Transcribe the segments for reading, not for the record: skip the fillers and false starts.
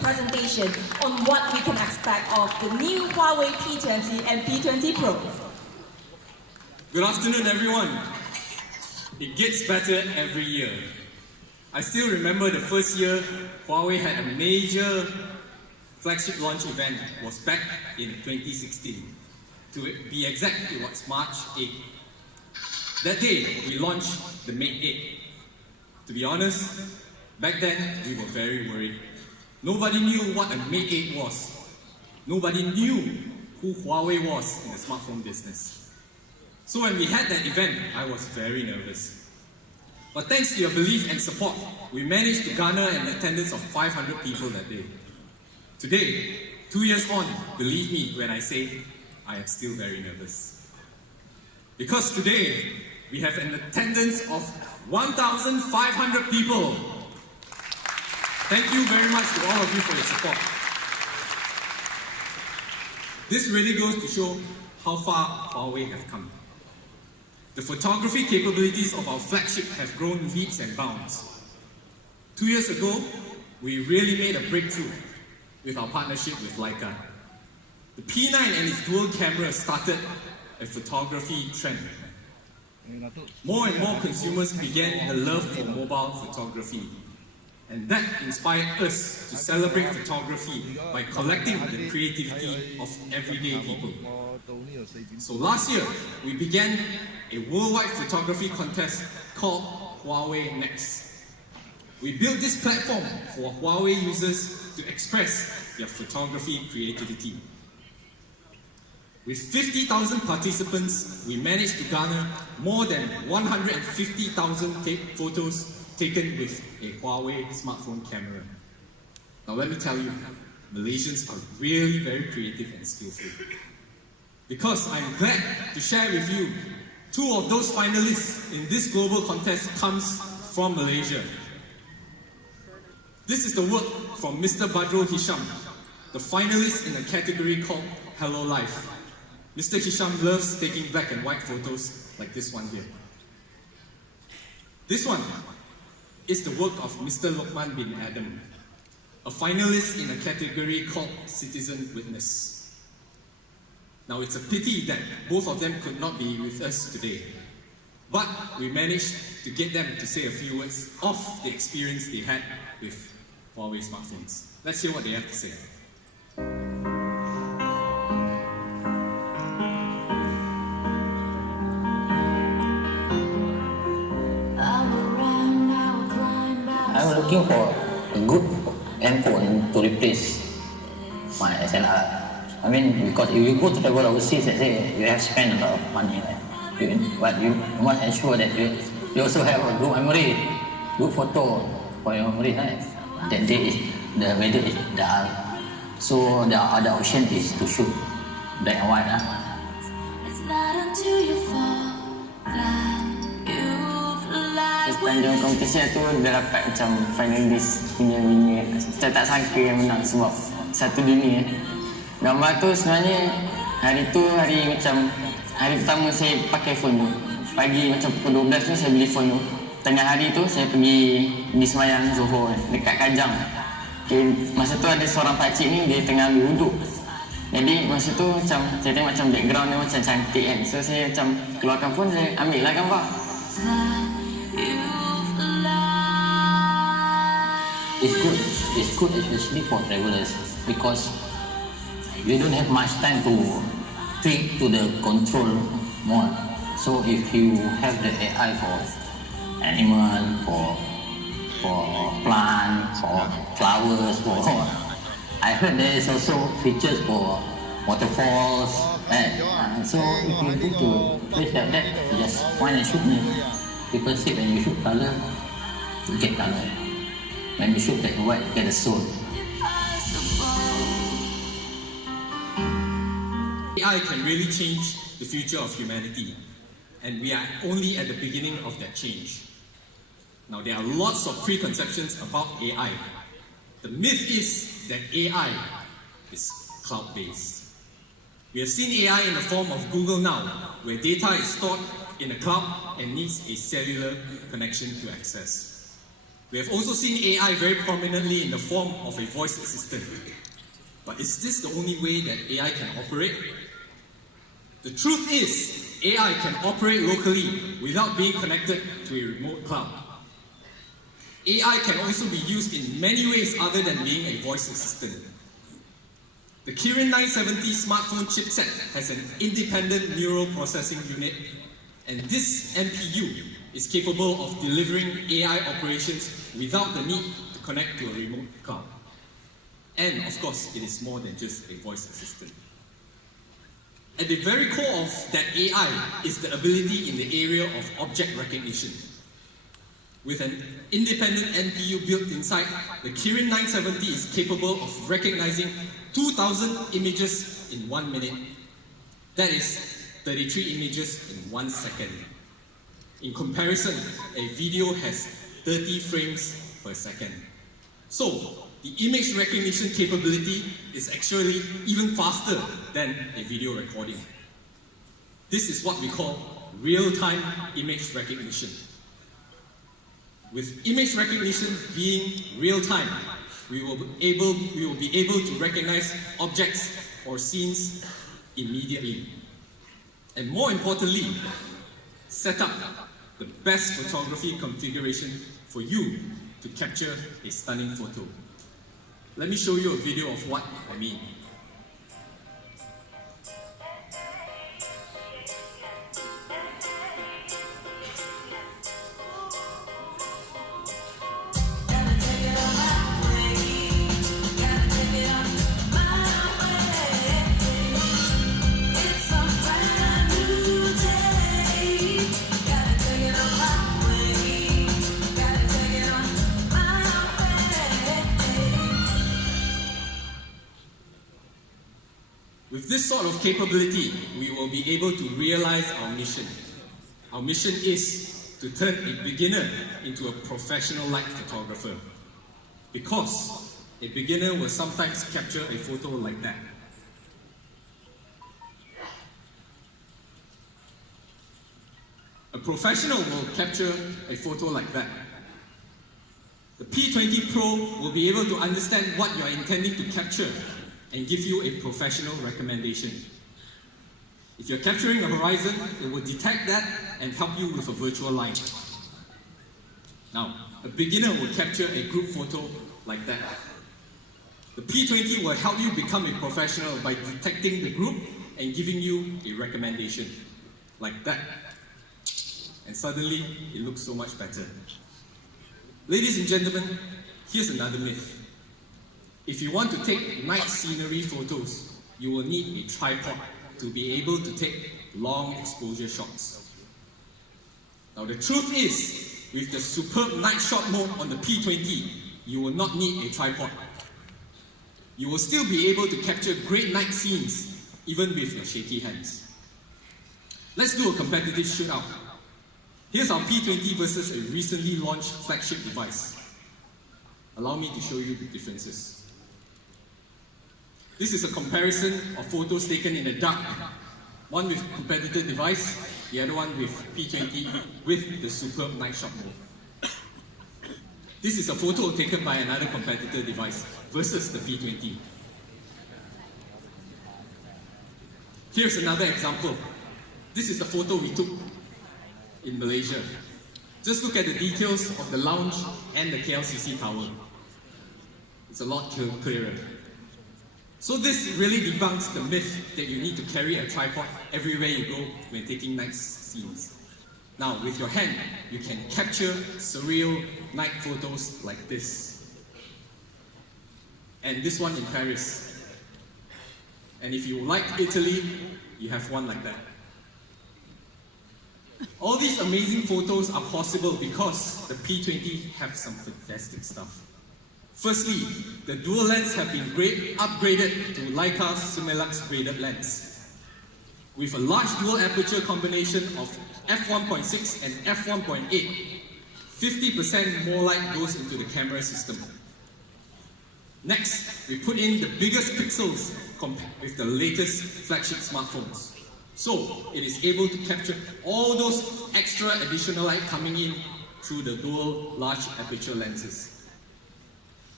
presentation on what we can expect of the new Huawei P20 and P20 Pro. Good afternoon, everyone. It gets better every year. I still remember the first year Huawei had a major flagship launch event was back in 2016. To be exact, it was March 8. That day, we launched the Mate 8. To be honest, back then, we were very worried. Nobody knew what a Mate 8 was. Nobody knew who Huawei was in the smartphone business. So when we had that event, I was very nervous. But thanks to your belief and support, we managed to garner an attendance of 500 people that day. Today, 2 years on, believe me when I say, I am still very nervous. Because today, we have an attendance of 1,500 people. Thank you very much to all of you for your support. This really goes to show how far Huawei have come. The photography capabilities of our flagship have grown leaps and bounds. 2 years ago, we really made a breakthrough with our partnership with Leica. The P9 and its dual camera started a photography trend. More and more consumers began the love for mobile photography. And that inspired us to celebrate photography by collecting the creativity of everyday people. So last year, we began a worldwide photography contest called Huawei Next. We built this platform for Huawei users to express their photography creativity. With 50,000 participants, we managed to garner more than 150,000 photos taken with a Huawei smartphone camera. Now let me tell you, Malaysians are really very creative and skillful. Because I'm glad to share with you, 2 of those finalists in this global contest comes from Malaysia. This is the work from Mr. Badrul Hisham, the finalist in a category called Hello Life. Mr. Hisham loves taking black and white photos like this one here. This one is the work of Mr. Lokman bin Adam, a finalist in a category called Citizen Witness. Now it's a pity that both of them could not be with us today, but we managed to get them to say a few words of the experience they had with Huawei smartphones. Let's hear what they have to say. I'm looking for a good handphone to replace my SLR. I mean, because if you go to travel overseas, let's say you have spent a lot of money, but you must ensure that you also have a good memory, good photo for your memory, right? That day the weather is dull, so the other option is to shoot black and white. Sepanjang kompetisi tu dia dapat macam finalist punya. Saya tak sangka yang menang sebab satu dunia. Gambar tu sebenarnya hari pertama saya pakai phone tu. Pagi macam pukul 12 tu saya beli phone tu. Tengah hari tu saya pergi sembahyang Zuhur dekat Kajang. Okay, masa tu ada seorang pakcik ni dia tengah ambil wuduk. Jadi masa tu macam saya tengok macam background dia macam cantik kan. So saya macam keluarkan phone, saya ambil lah gambar. It's good especially for travelers because you don't have much time to tweak to the control mode. So if you have the AI for animal, for plant, for flowers, I heard there is also features for waterfalls. So if you go to place like that, just point and shoot me. People say when you shoot color, you get color. When you shoot black and white, you get a soul. AI can really change the future of humanity, and we are only at the beginning of that change. Now, there are lots of preconceptions about AI. The myth is that AI is cloud-based. We have seen AI in the form of Google Now, where data is stored in a cloud and needs a cellular connection to access. We have also seen AI very prominently in the form of a voice assistant. But is this the only way that AI can operate? The truth is, AI can operate locally without being connected to a remote cloud. AI can also be used in many ways other than being a voice assistant. The Kirin 970 smartphone chipset has an independent neural processing unit, and this NPU is capable of delivering AI operations without the need to connect to a remote cloud. And of course, it is more than just a voice assistant. At the very core of that AI is the ability in the area of object recognition. With an independent NPU built inside, the Kirin 970 is capable of recognizing 2,000 images in 1 minute. That is 33 images in 1 second. In comparison, a video has 30 frames per second. So, the image recognition capability is actually even faster than a video recording. This is what we call real-time image recognition. With image recognition being real-time, we will be able to recognize objects or scenes immediately. And more importantly, set up the best photography configuration for you to capture a stunning photo. Let me show you a video of what I mean. With this sort of capability, we will be able to realize our mission. Our mission is to turn a beginner into a professional light photographer. Because a beginner will sometimes capture a photo like that. A professional will capture a photo like that. The P20 Pro will be able to understand what you are intending to capture and give you a professional recommendation. If you're capturing a horizon, it will detect that and help you with a virtual line. Now, a beginner will capture a group photo like that. The P20 will help you become a professional by detecting the group and giving you a recommendation like that. And suddenly, it looks so much better. Ladies and gentlemen, here's another myth. If you want to take night scenery photos, you will need a tripod to be able to take long exposure shots. Now the truth is, with the superb night shot mode on the P20, you will not need a tripod. You will still be able to capture great night scenes, even with your shaky hands. Let's do a competitive shootout. Here's our P20 versus a recently launched flagship device. Allow me to show you the differences. This is a comparison of photos taken in the dark. One with competitor device, the other one with P20 with the superb night shot mode. This is a photo taken by another competitor device versus the P20. Here's another example. This is a photo we took in Malaysia. Just look at the details of the lounge and the KLCC tower. It's a lot clearer. So this really debunks the myth that you need to carry a tripod everywhere you go when taking night scenes. Now, with your hand, you can capture surreal night photos like this. And this one in Paris. And if you like Italy, you have one like that. All these amazing photos are possible because the P20 have some fantastic stuff. Firstly, the dual lens have been upgraded to Leica Similux graded lens. With a large dual aperture combination of f1.6 and f1.8, 50% more light goes into the camera system. Next, we put in the biggest pixels with the latest flagship smartphones. So, it is able to capture all those extra additional light coming in through the dual large aperture lenses.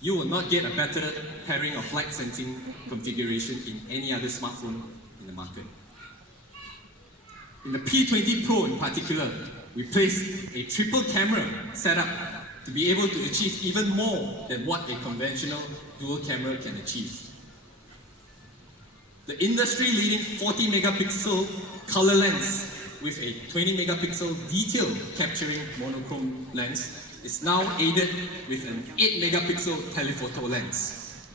You will not get a better pairing of light sensing configuration in any other smartphone in the market. In the P20 Pro in particular, we placed a triple camera setup to be able to achieve even more than what a conventional dual camera can achieve. The industry-leading 40 megapixel color lens with a 20 megapixel detail capturing monochrome lens is now aided with an 8 megapixel telephoto lens.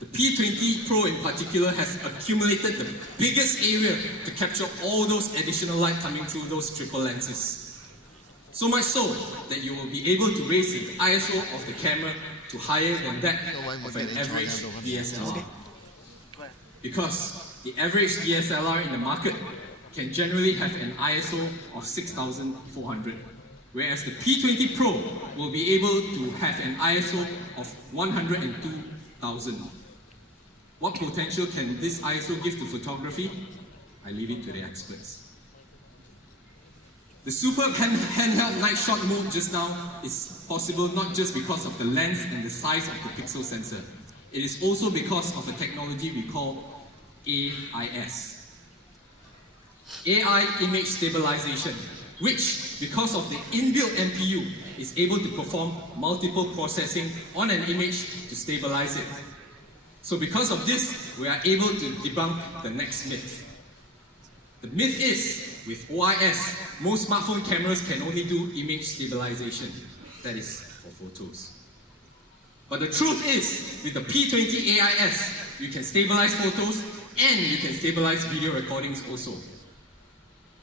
The P20 Pro in particular has accumulated the biggest area to capture all those additional light coming through those triple lenses. So much so that you will be able to raise the ISO of the camera to higher than that of an average DSLR. Because the average DSLR in the market can generally have an ISO of 6400, whereas the P20 Pro will be able to have an ISO of 102,000. What potential can this ISO give to photography? I leave it to the experts. The superb handheld night shot mode just now is possible not just because of the lens and the size of the pixel sensor. It is also because of a technology we call AIS. AI image stabilization, which, because of the inbuilt NPU, is able to perform multiple processing on an image to stabilize it. So because of this, we are able to debunk the next myth. The myth is, with OIS, most smartphone cameras can only do image stabilization. That is for photos. But the truth is, with the P20 AIS, you can stabilize photos and you can stabilize video recordings also.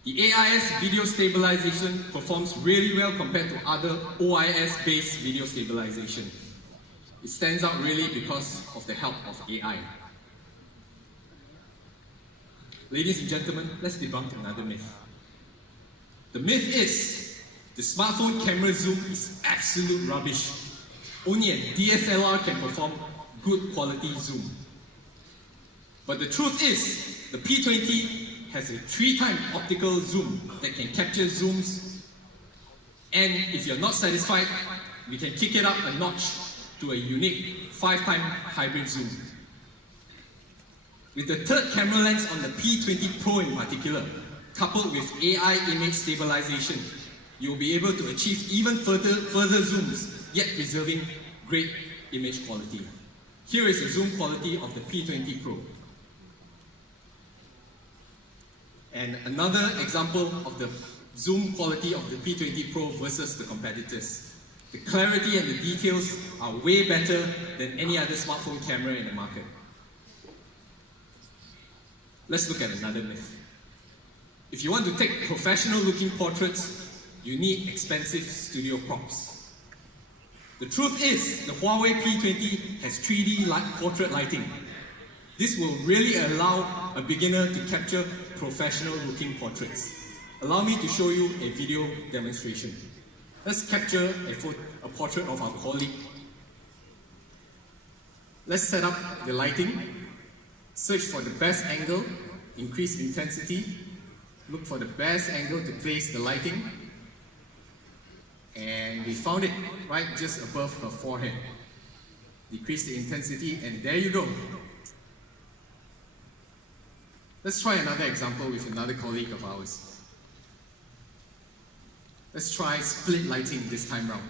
The AIS video stabilization performs really well compared to other OIS-based video stabilization. It stands out really because of the help of AI. Ladies and gentlemen, let's debunk another myth. The myth is, the smartphone camera zoom is absolute rubbish. Only a DSLR can perform good quality zoom. But the truth is, the P20 has a 3-time optical zoom that can capture zooms, and if you're not satisfied, we can kick it up a notch to a unique 5-time hybrid zoom. With the third camera lens on the P20 Pro in particular, coupled with AI image stabilization, you'll be able to achieve even further zooms, yet preserving great image quality. Here is the zoom quality of the P20 Pro. And another example of the zoom quality of the P20 Pro versus the competitors. The clarity and the details are way better than any other smartphone camera in the market. Let's look at another myth. If you want to take professional looking portraits, you need expensive studio props. The truth is, the Huawei P20 has 3D portrait lighting. This will really allow a beginner to capture professional looking portraits. Allow me to show you a video demonstration. Let's capture a portrait of our colleague. Let's set up the lighting, search for the best angle, increase intensity, look for the best angle to place the lighting, and we found it right just above her forehead. Decrease the intensity, and there you go. Let's try another example with another colleague of ours. Let's try split lighting this time round.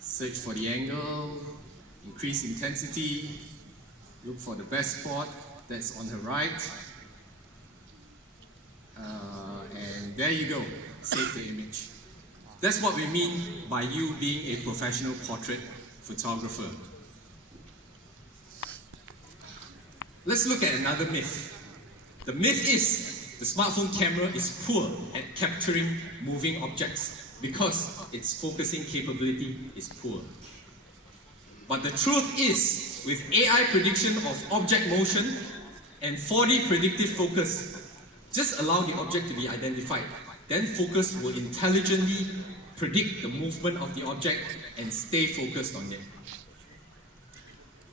Search for the angle, increase intensity, look for the best spot that's on her right, and there you go, save the image. That's what we mean by you being a professional portrait photographer. Let's look at another myth. The myth is the smartphone camera is poor at capturing moving objects because its focusing capability is poor. But the truth is, with AI prediction of object motion and 4D predictive focus, just allow the object to be identified. Then focus will intelligently predict the movement of the object and stay focused on it.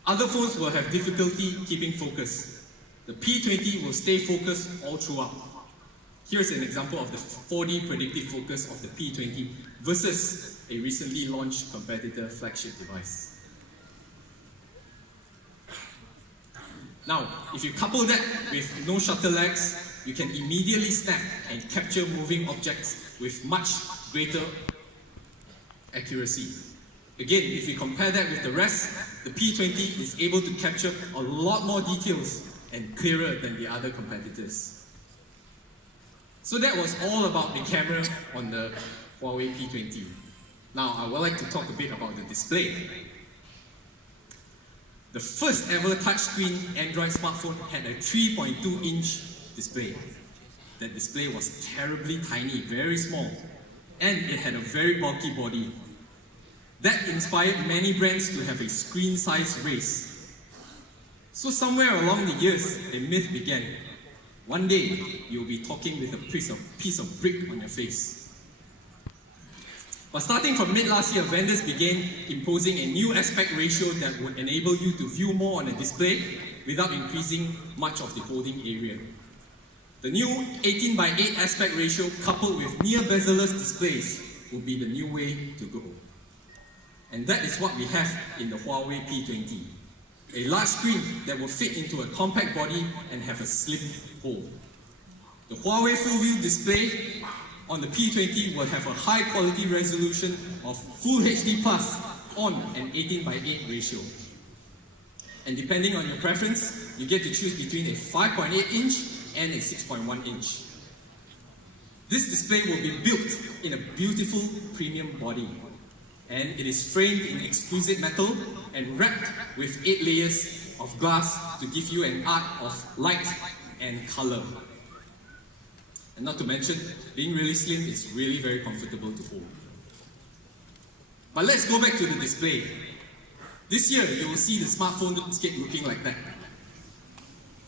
Other phones will have difficulty keeping focus. The P20 will stay focused all throughout. Here's an example of the 4D predictive focus of the P20 versus a recently launched competitor flagship device. Now, if you couple that with no shutter lags, you can immediately snap and capture moving objects with much greater accuracy. Again, if you compare that with the rest, the P20 is able to capture a lot more details and clearer than the other competitors. So that was all about the camera on the Huawei P20. Now, I would like to talk a bit about the display. The first ever touchscreen Android smartphone had a 3.2-inch display. That display was terribly tiny, very small, and it had a very bulky body. That inspired many brands to have a screen size race. So somewhere along the years, a myth began. One day, you'll be talking with a piece of brick on your face. But starting from mid last year, vendors began imposing a new aspect ratio that would enable you to view more on a display without increasing much of the holding area. The new 18:8 aspect ratio coupled with near bezel-less displays will be the new way to go. And that is what we have in the Huawei P20. A large screen that will fit into a compact body and have a slim hole. The Huawei Full View display on the P20 will have a high quality resolution of Full HD Plus on an 18:8 ratio. And depending on your preference, you get to choose between a 5.8-inch and a 6.1-inch. This display will be built in a beautiful premium body, and it is framed in exquisite metal and wrapped with 8 layers of glass to give you an art of light and color. And not to mention, being really slim is really very comfortable to hold. But let's go back to the display. This year, you will see the smartphone landscape looking like that.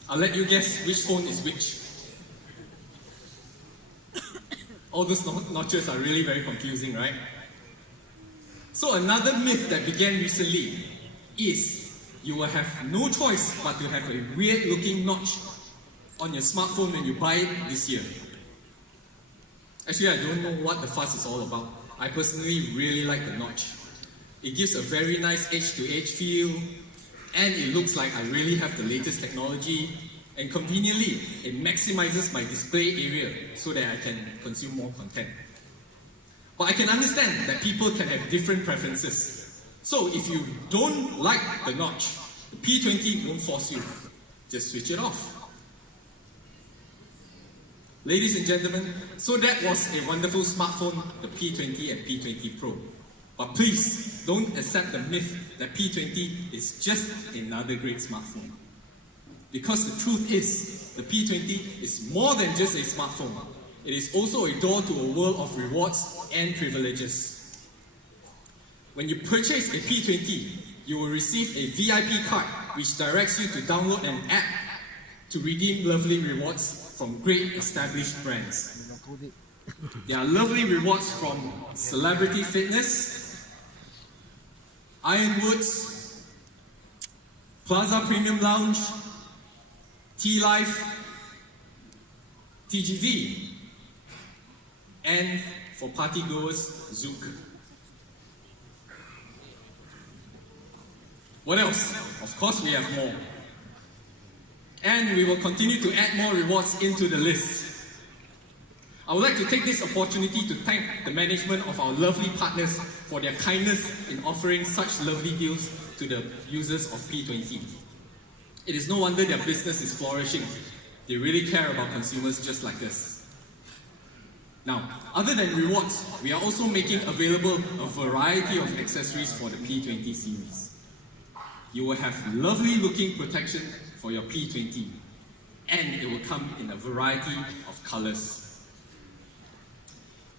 I'll let you guess which phone is which. All those notches are really very confusing, right? So another myth that began recently is you will have no choice but to have a weird looking notch on your smartphone when you buy it this year. Actually, I don't know what the fuss is all about. I personally really like the notch. It gives a very nice edge-to-edge feel, and it looks like I really have the latest technology, and conveniently, it maximizes my display area so that I can consume more content. But I can understand that people can have different preferences. So if you don't like the notch, the P20 won't force you. Just switch it off. Ladies and gentlemen, so that was a wonderful smartphone, the P20 and P20 Pro. But please, don't accept the myth that P20 is just another great smartphone. Because the truth is, the P20 is more than just a smartphone. It is also a door to a world of rewards and privileges. When you purchase a P20, you will receive a VIP card which directs you to download an app to redeem lovely rewards from great established brands. There are lovely rewards from Celebrity Fitness, Ironwoods, Plaza Premium Lounge, T-Life, TGV, and for partygoers, Zook. What else? Of course we have more. And we will continue to add more rewards into the list. I would like to take this opportunity to thank the management of our lovely partners for their kindness in offering such lovely deals to the users of P20. It is no wonder their business is flourishing. They really care about consumers just like us. Now, other than rewards, we are also making available a variety of accessories for the P20 series. You will have lovely looking protection for your P20, and it will come in a variety of colors.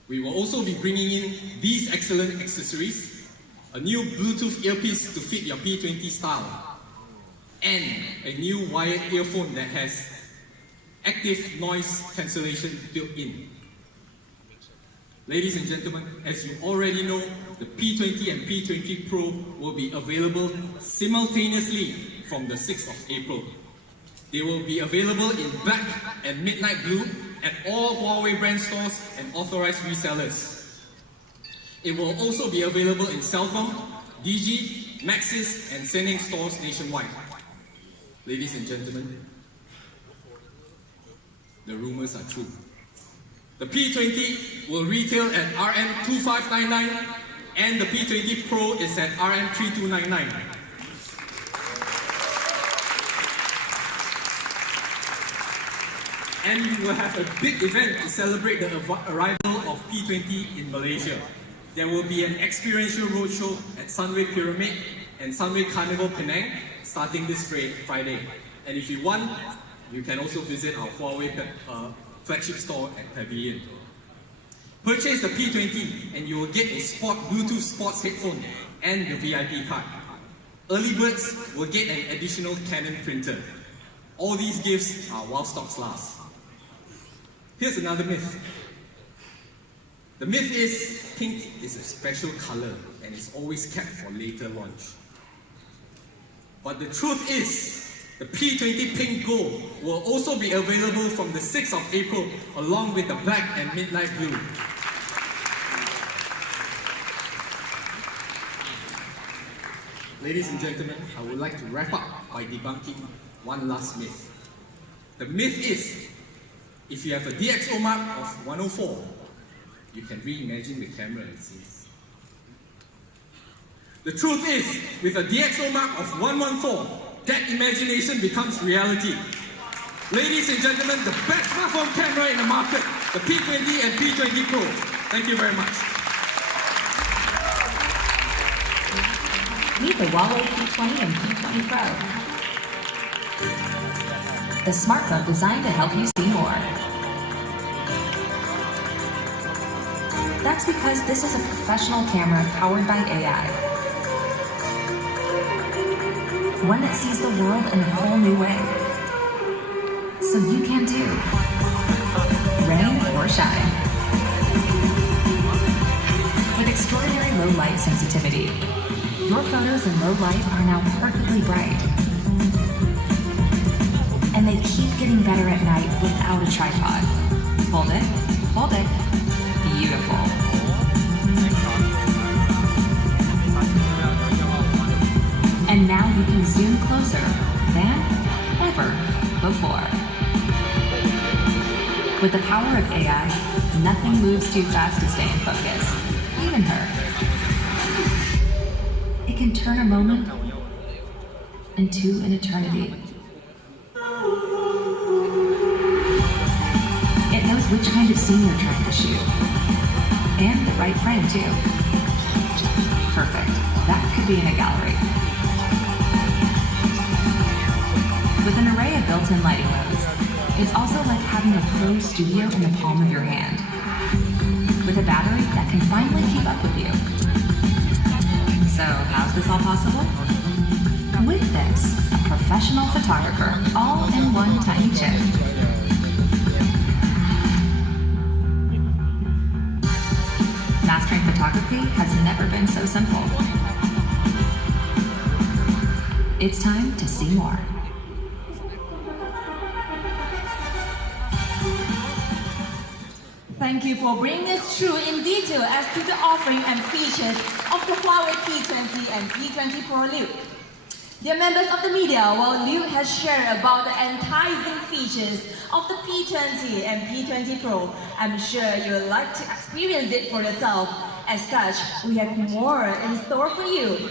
We will also be bringing in these excellent accessories, a new Bluetooth earpiece to fit your P20 style, and a new wired earphone that has active noise cancellation built in. Ladies and gentlemen, as you already know, the P20 and P20 Pro will be available simultaneously from the 6th of April. They will be available in black and midnight blue at all Huawei brand stores and authorized resellers. It will also be available in Cellcom, DG, Maxis and Seneng stores nationwide. Ladies and gentlemen, the rumors are true. The P20 will retail at RM2599 and the P20 Pro is at RM3299. And we will have a big event to celebrate the arrival of P20 in Malaysia. There will be an experiential roadshow at Sunway Pyramid and Sunway Carnival Penang starting this Friday. And if you want, you can also visit our Huawei flagship store at Pavilion. Purchase the P20 and you will get a Bluetooth sports headphone and the VIP card. Early birds will get an additional Canon printer. All these gifts are while stocks last. Here's another myth. The myth is pink is a special color and is always kept for later launch. But the truth is, the P20 Pink Gold will also be available from the 6th of April along with the black and midnight blue. Ladies and gentlemen, I would like to wrap up by debunking one last myth. The myth is, if you have a DxO mark of 104, you can reimagine the camera it sees. The truth is, with a DxO mark of 114, that imagination becomes reality. Ladies and gentlemen, the best smartphone camera in the market, the P20 and P20 Pro. Thank you very much. Meet the Huawei P20 and P20 Pro. The smartphone designed to help you see more. That's because this is a professional camera powered by AI. One that sees the world in a whole new way. So you can too. Rain or shine. With extraordinary low light sensitivity, your photos in low light are now perfectly bright. And they keep getting better at night without a tripod. Hold it, hold it. Beautiful. And now you can zoom closer than ever before. With the power of AI, nothing moves too fast to stay in focus, even her. It can turn a moment into an eternity. It knows which kind of scene you're trying to shoot. And the right frame too. Perfect. That could be in a gallery. With an array of built-in lighting modes, it's also like having a pro studio in the palm of your hand. With a battery that can finally keep up with you. So, how's this all possible? With this, a professional photographer, all in one tiny chip. Mastering photography has never been so simple. It's time to see more. Thank you for bringing us through in detail as to the offering and features of the Huawei P20 and P20 Pro Liu. Dear members of the media, while Liu has shared about the enticing features of the P20 and P20 Pro, I'm sure you'll like to experience it for yourself. As such, we have more in store for you.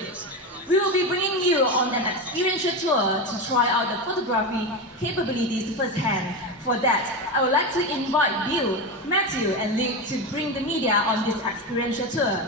We will be bringing you on an experiential tour to try out the photography capabilities firsthand. For that, I would like to invite Bill, Matthew, and Luke to bring the media on this experiential tour.